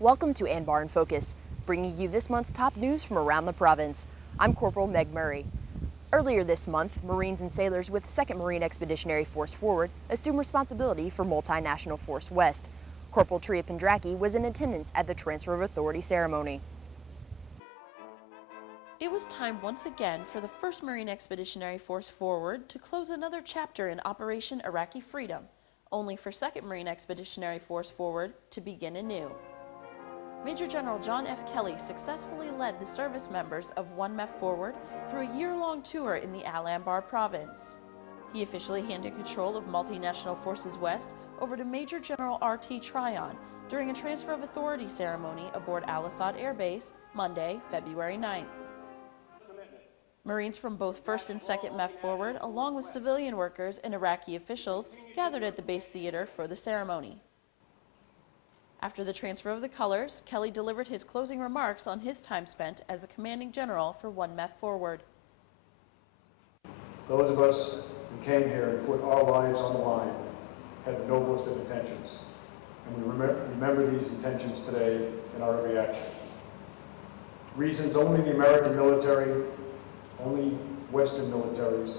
Welcome to Anbar in Focus, bringing you this month's top news from around the province. I'm Corporal Meg Murray. Earlier this month, Marines and sailors with 2nd Marine Expeditionary Force Forward assumed responsibility for Multinational Force West. Corporal Tria Pendraki was in attendance at the Transfer of Authority ceremony. It was time once again for the 1st Marine Expeditionary Force Forward to close another chapter in Operation Iraqi Freedom, only for 2nd Marine Expeditionary Force Forward to begin anew. Major General John F. Kelly successfully led the service members of 1 MEF Forward through a year-long tour in the Anbar province. He officially handed control of Multinational Forces West over to Major General R.T. Tryon during a transfer of authority ceremony aboard Al-Assad Air Base Monday, February 9th. Marines from both 1st and 2nd MEF Forward, along with civilian workers and Iraqi officials, gathered at the base theater for the ceremony. After the transfer of the colors, Kelly delivered his closing remarks on his time spent as the commanding general for 1 MEF Forward. Those of us who came here and put our lives on the line had the noblest of intentions, and we remember these intentions today in our every action. Reasons only the American military, only Western militaries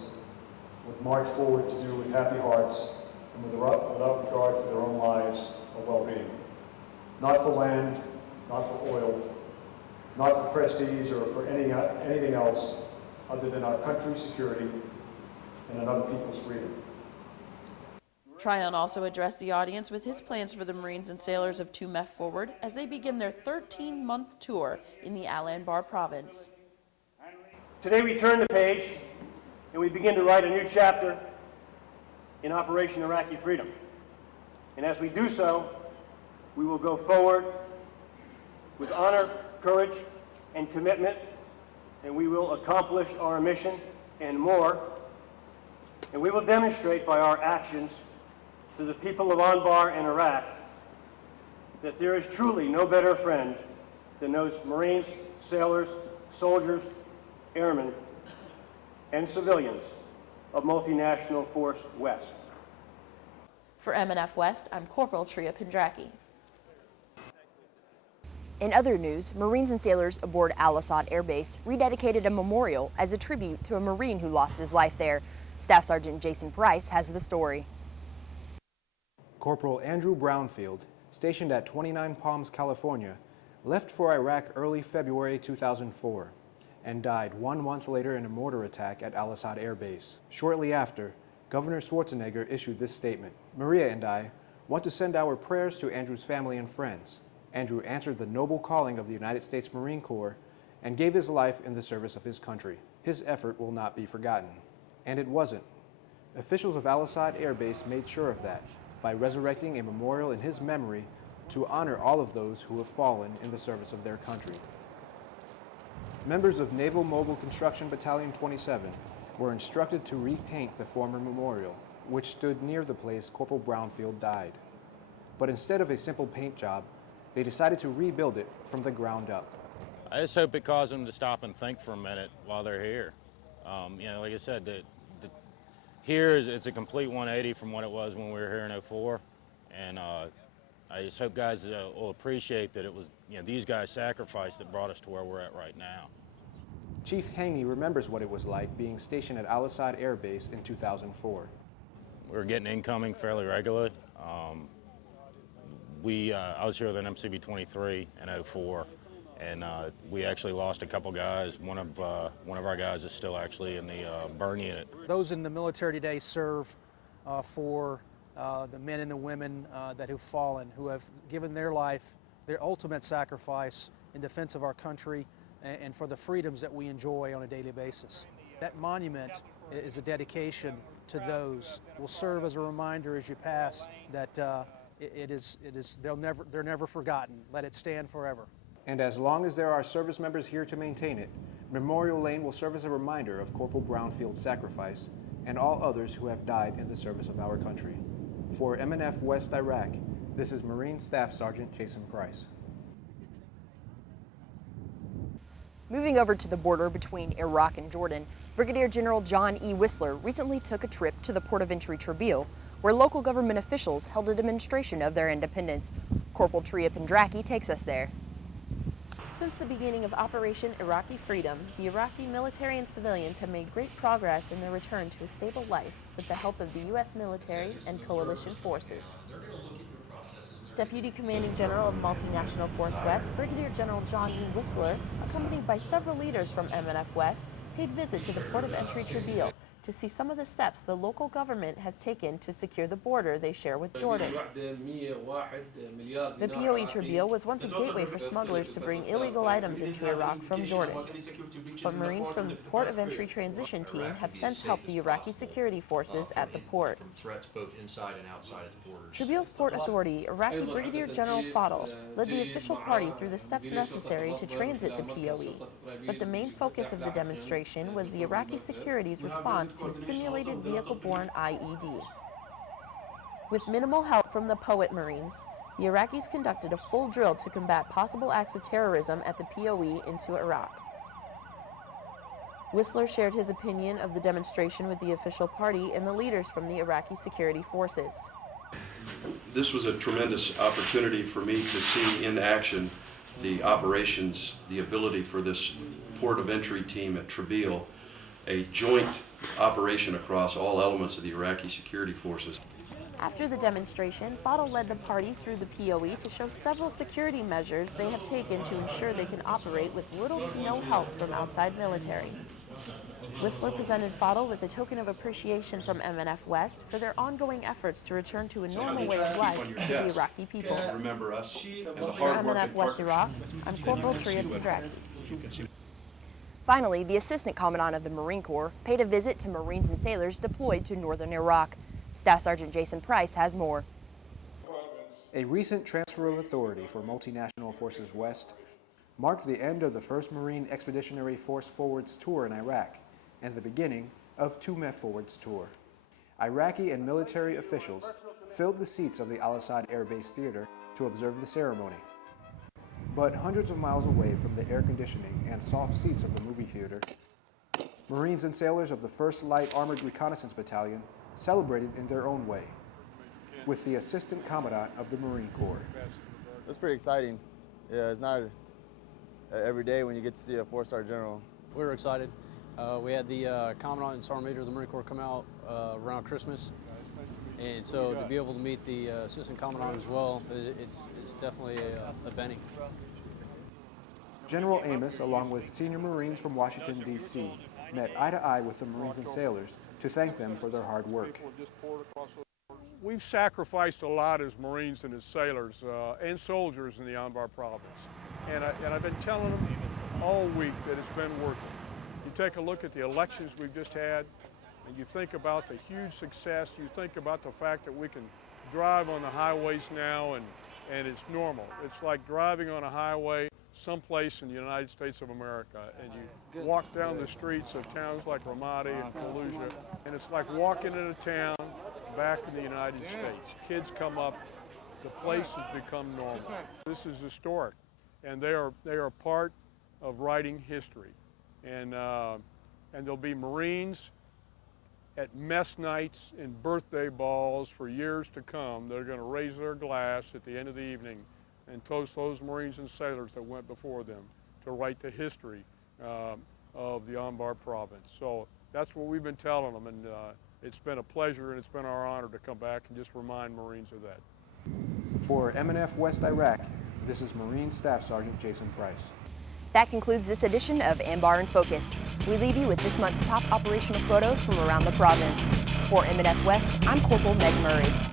would march forward to do with happy hearts and without regard for their own lives or well-being. Not for land, not for oil, not for prestige or for anything else other than our country's security and another people's freedom. Tryon also addressed the audience with his plans for the Marines and sailors of 2 MEF Forward as they begin their 13-month tour in the Anbar province. Today we turn the page and we begin to write a new chapter in Operation Iraqi Freedom. And as we do so, we will go forward with honor, courage, and commitment, and we will accomplish our mission and more. And we will demonstrate by our actions to the people of Anbar and Iraq that there is truly no better friend than those Marines, sailors, soldiers, airmen, and civilians of Multinational Force West. For MNF West, I'm Corporal Tria Pendraki. In other news, Marines and sailors aboard Al-Assad Air Base rededicated a memorial as a tribute to a Marine who lost his life there. Staff Sergeant Jason Price has the story. Corporal Andrew Brownfield, stationed at 29 Palms, California, left for Iraq early February 2004 and died 1 month later in a mortar attack at Al-Assad Air Base. Shortly after, Governor Schwarzenegger issued this statement: "Maria and I want to send our prayers to Andrew's family and friends. Andrew answered the noble calling of the United States Marine Corps and gave his life in the service of his country. His effort will not be forgotten." And it wasn't. Officials of Al-Assad Air Base made sure of that by resurrecting a memorial in his memory to honor all of those who have fallen in the service of their country. Members of Naval Mobile Construction Battalion 27 were instructed to repaint the former memorial, which stood near the place Corporal Brownfield died. But instead of a simple paint job, they decided to rebuild it from the ground up. I just hope it caused them to stop and think for a minute while they're here. Like I said, here it's a complete 180 from what it was when we were here in '04, and I just hope guys will appreciate that it was these guys' sacrifice that brought us to where we're at right now. Chief Haney remembers what it was like being stationed at Al-Assad Air Base in 2004. We were getting incoming fairly regularly. I was here with an MCB-23 in '04, and we actually lost a couple guys. One of our guys is still actually in the burn unit. Those in the military today serve for the men and the women that have fallen, who have given their life, their ultimate sacrifice in defense of our country and for the freedoms that we enjoy on a daily basis. That monument is a dedication to those. Will serve as a reminder as you pass that they're never forgotten. Let it stand forever. And as long as there are service members here to maintain it, Memorial Lane will serve as a reminder of Corporal Brownfield's sacrifice and all others who have died in the service of our country. For MNF West Iraq, this is Marine Staff Sergeant Jason Price. Moving over to the border between Iraq and Jordan, Brigadier General John E. Whistler recently took a trip to the port of entry Trabeel, where local government officials held a demonstration of their independence. Corporal Tria Pendraki takes us there. Since the beginning of Operation Iraqi Freedom, the Iraqi military and civilians have made great progress in their return to a stable life with the help of the U.S. military and coalition forces. Deputy Commanding General of Multinational Force West, Brigadier General John E. Whistler, accompanied by several leaders from MNF West, paid visit to the port of entry Tribile to see some of the steps the local government has taken to secure the border they share with Jordan. The POE Tribile was once a gateway for smugglers to bring illegal items into Iraq from Jordan. But Marines from the Port of Entry Transition Team have since helped the Iraqi security forces at the port. Tribile's Port Authority, Iraqi Brigadier General Fadl, led the official party through the steps necessary to transit the POE. But the main focus of the demonstration was the Iraqi security's response to a simulated vehicle-borne IED. With minimal help from the Poet Marines, the Iraqis conducted a full drill to combat possible acts of terrorism at the POE into Iraq. Whistler shared his opinion of the demonstration with the official party and the leaders from the Iraqi security forces. This was a tremendous opportunity for me to see in action the operations, the ability for this port of entry team at Tribile, a joint operation across all elements of the Iraqi security forces. After the demonstration, Fadl led the party through the POE to show several security measures they have taken to ensure they can operate with little to no help from outside military. Whistler presented Fadl with a token of appreciation from MNF West for their ongoing efforts to return to a normal way of life for the Iraqi people. Remember us and the For hard work MNF West Iraq, I'm Corporal Tria Pendraki. Finally, the Assistant Commandant of the Marine Corps paid a visit to Marines and sailors deployed to northern Iraq. Staff Sergeant Jason Price has more. A recent transfer of authority for Multinational Forces West marked the end of the 1st Marine Expeditionary Force Forward's tour in Iraq and the beginning of 2 MEF Forward's tour. Iraqi and military officials filled the seats of the Al-Assad Air Base Theater to observe the ceremony. But hundreds of miles away from the air conditioning and soft seats of the movie theater, Marines and sailors of the 1st Light Armored Reconnaissance Battalion celebrated in their own way with the Assistant Commandant of the Marine Corps. It's pretty exciting. Yeah, it's not every day when you get to see a 4-star general. We were excited. We had the Commandant and Sergeant Major of the Marine Corps come out around Christmas. And so to be able to meet the Assistant Commandant as well, it's definitely a Benny. General Amos, along with senior Marines from Washington, D.C., met eye to eye with the Marines and sailors to thank them for their hard work. We've sacrificed a lot as Marines and as sailors and soldiers in the Anbar province. And I've been telling them all week that it's been worth it. You take a look at the elections we've just had, and you think about the huge success, you think about the fact that we can drive on the highways now and it's normal. It's like driving on a highway someplace in the United States of America, and you walk down the streets of towns like Ramadi and Fallujah, and it's like walking in a town back in the United States. Kids come up, the place has become normal. This is historic, and they are part of writing history. And there'll be Marines at mess nights and birthday balls for years to come. They're going to raise their glass at the end of the evening and toast those Marines and sailors that went before them to write the history of the Anbar province. So that's what we've been telling them, and it's been a pleasure and it's been our honor to come back and just remind Marines of that. For MNF West Iraq, this is Marine Staff Sergeant Jason Price. That concludes this edition of Anbar in Focus. We leave you with this month's top operational photos from around the province. For MNF West, I'm Corporal Meg Murray.